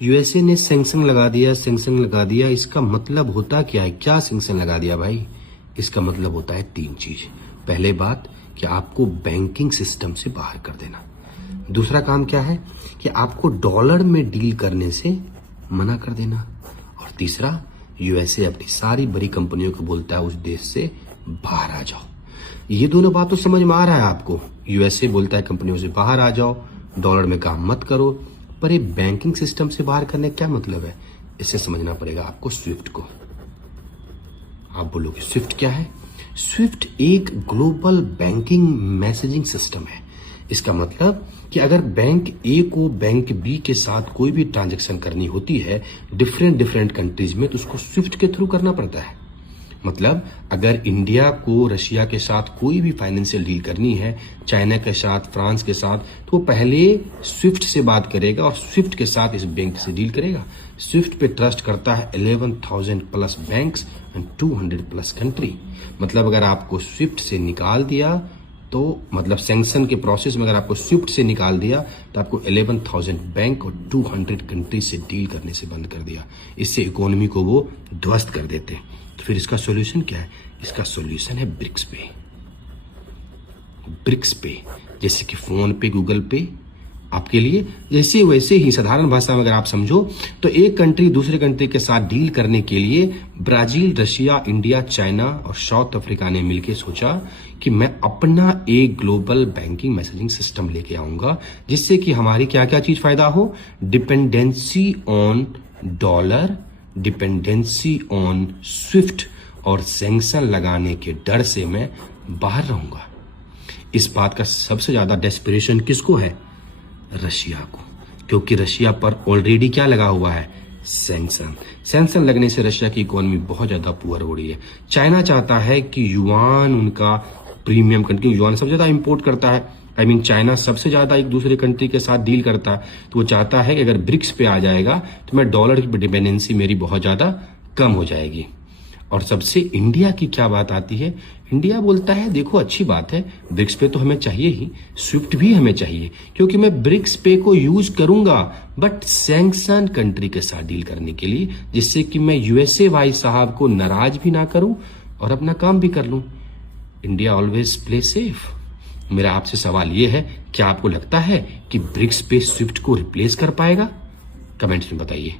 USA ने sanction लगा दिया। इसका मतलब होता क्या है? क्या सैंक्शन लगा दिया भाई? इसका मतलब होता है तीन चीज। पहले बात कि आपको बैंकिंग सिस्टम से बाहर कर देना। दूसरा काम क्या है कि आपको डॉलर में डील करने से मना कर देना। और तीसरा, यूएसए अपनी सारी बड़ी कंपनियों को बोलता है उस देश से बाहर आ जाओ। ये दोनों बात तो समझ में आ रहा है आपको? यूएसए बोलता है कंपनियों से बाहर आ जाओ, डॉलर में काम मत करो। पर ये बैंकिंग सिस्टम से बाहर करने का क्या मतलब है? इसे समझना पड़ेगा आपको स्विफ्ट को। आप बोलोगे स्विफ्ट क्या है? स्विफ्ट एक ग्लोबल बैंकिंग मैसेजिंग सिस्टम है। इसका मतलब कि अगर बैंक ए को बैंक बी के साथ कोई भी ट्रांजैक्शन करनी होती है डिफरेंट कंट्रीज में, तो उसको स्विफ्ट के थ्रू करना पड़ता है। मतलब अगर इंडिया को रशिया के साथ कोई भी फाइनेंशियल डील करनी है, चाइना के साथ, फ्रांस के साथ, तो वो पहले स्विफ्ट से बात करेगा और स्विफ्ट के साथ इस बैंक से डील करेगा। स्विफ्ट पे ट्रस्ट करता है 11,000 plus banks and 200 plus country. मतलब अगर आपको स्विफ्ट से निकाल दिया तो मतलब सैंक्शन के प्रोसेस में अगर आपको स्विफ्ट से निकाल दिया तो आपको 11,000 बैंक और 200 कंट्री से डील करने से बंद कर दिया। इससे इकोनॉमी को वो ध्वस्त कर देते हैं। तो फिर इसका सॉल्यूशन क्या है? इसका सॉल्यूशन है ब्रिक्स पे। ब्रिक्स पे जैसे कि फोन पे, गूगल पे आपके लिए, जैसे वैसे ही साधारण भाषा में अगर आप समझो तो एक कंट्री दूसरे कंट्री के साथ डील करने के लिए ब्राजील, रशिया, इंडिया, चाइना और साउथ अफ्रीका ने मिलकर सोचा कि मैं अपना एक ग्लोबल बैंकिंग मैसेजिंग सिस्टम लेके आऊंगा जिससे कि हमारी क्या क्या चीज फायदा हो? Dependency on dollar, dependency on Swift और सैंक्शन लगाने के डर से मैं बाहर रहूंगा। इस बात का सबसे ज्यादा डेस्परेशन किसको है? रशिया को, क्योंकि रशिया पर ऑलरेडी क्या लगा हुआ है? सैंक्शन लगने से रशिया की इकोनॉमी बहुत ज्यादा पुअर हो रही है। चाइना चाहता है कि युआन उनका प्रीमियम कंट्री, युआन सबसे ज्यादा इंपोर्ट करता है, चाइना सबसे ज्यादा एक दूसरे कंट्री के साथ डील करता है, तो वो चाहता है कि अगर ब्रिक्स पे आ जाएगा तो मैं डॉलर की डिपेंडेंसी मेरी बहुत ज्यादा कम हो जाएगी। और सबसे इंडिया की क्या बात आती है? इंडिया बोलता है देखो अच्छी बात है, ब्रिक्स पे तो हमें चाहिए ही, स्विफ्ट भी हमें चाहिए, क्योंकि मैं ब्रिक्स पे को यूज करूंगा बट सैंक्शन कंट्री के साथ डील करने के लिए, जिससे कि मैं यूएसए भाई साहब को नाराज भी ना करूं और अपना काम भी कर लूं। India always play safe. मेरा आपसे सवाल यह है, क्या आपको लगता है कि ब्रिक्स पे स्विफ्ट को रिप्लेस कर पाएगा? कमेंट्स में बताइए।